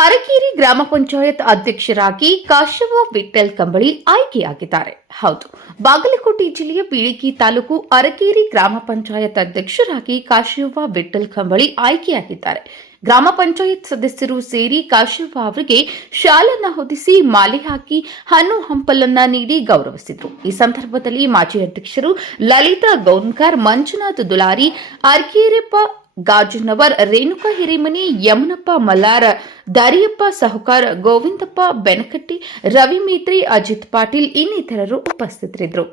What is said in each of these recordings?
ಅರಕೇರಿ ಗ್ರಾಮ ಪಂಚಾಯತ್ ಅಧ್ಯಕ್ಷರಾಗಿ ಕಾಶವ್ವ ವಿಠ್ಠಲ್ ಕಂಬಳಿ ಆಯ್ಕೆಯಾಗಿದ್ದಾರೆ. ಹೌದು, ಬಾಗಲಕೋಟೆ ಜಿಲ್ಲೆಯ ಬೀಳಗಿ ತಾಲೂಕು ಅರಕೇರಿ ಗ್ರಾಮ ಪಂಚಾಯತ್ ಅಧ್ಯಕ್ಷರಾಗಿ ಕಾಶವ್ವ ವಿಠ್ಠಲ್ ಕಂಬಳಿ ಆಯ್ಕೆಯಾಗಿದ್ದಾರೆ. ಗ್ರಾಮ ಪಂಚಾಯತ್ ಸದಸ್ಯರು ಸೇರಿ ಕಾಶವ್ವ ಅವರಿಗೆ ಶಾಲನ್ನ ಹೊದಿಸಿ ಮಾಲೆ ಹಾಕಿ ಹಣ್ಣು ಹಂಪಲನ್ನ ನೀಡಿ ಗೌರವಿಸಿದರು. ಈ ಸಂದರ್ಭದಲ್ಲಿ ಮಾಜಿ ಅಧ್ಯಕ್ಷರು ಲಲಿತಾ ಗೌನ್ಕರ್, ಮಂಜುನಾಥ್ ದುಲಾರಿ, ಅರ್ಕೇರಿಯಪ್ಪ ಗಾಜನವರ್, ರೇಣುಕಾ ಹಿರೇಮನಿ, ಯಮನಪ್ಪ ಮಲ್ಲಾರ, ದಾರಿಯಪ್ಪ ಸಾಹುಕಾರ್, ಗೋವಿಂದಪ್ಪ ಬೆನಕಟ್ಟಿ, ರವಿ ಮೇತ್ರಿ, ಅಜಿತ್ ಪಾಟೀಲ್ ಇನ್ನಿತರರು ಉಪಸ್ಥಿತರಿದ್ದರು.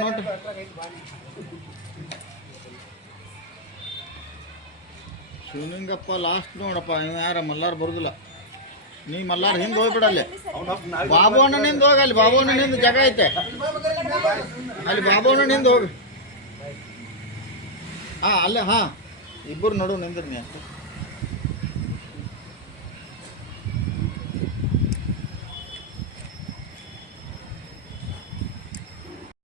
ನೋಟ್ ಶಿವಲಿಂಗಪ್ಪ ಲಾಸ್ಟ್ ನೋಡಪ್ಪ, ಇವ್ ಯಾರ ಮಲ್ಲಾರ್ ಬರುದಿಲ್ಲ. ನೀ ಮಲ್ಲಾರ್ ಹಿಂದೆ ಹೋಗ್ಬಿಡಲ್ಲಿ, ಬಾಬು ಅಣ್ಣನಿಂದ ಹೋಗಿ. ಅಲ್ಲಿ ಬಾಬು ಅಣ್ಣನಿಂದ ಜಾಗ ಐತೆ, ಅಲ್ಲಿ ಬಾಬು ಅಣ್ಣನಿಂದ ಹೋಗಿ. ಅಲ್ಲೇ ಇಬ್ಬರು ನಡು ನಿಂದ್ರಿ ನೀ ಅಷ್ಟೇ.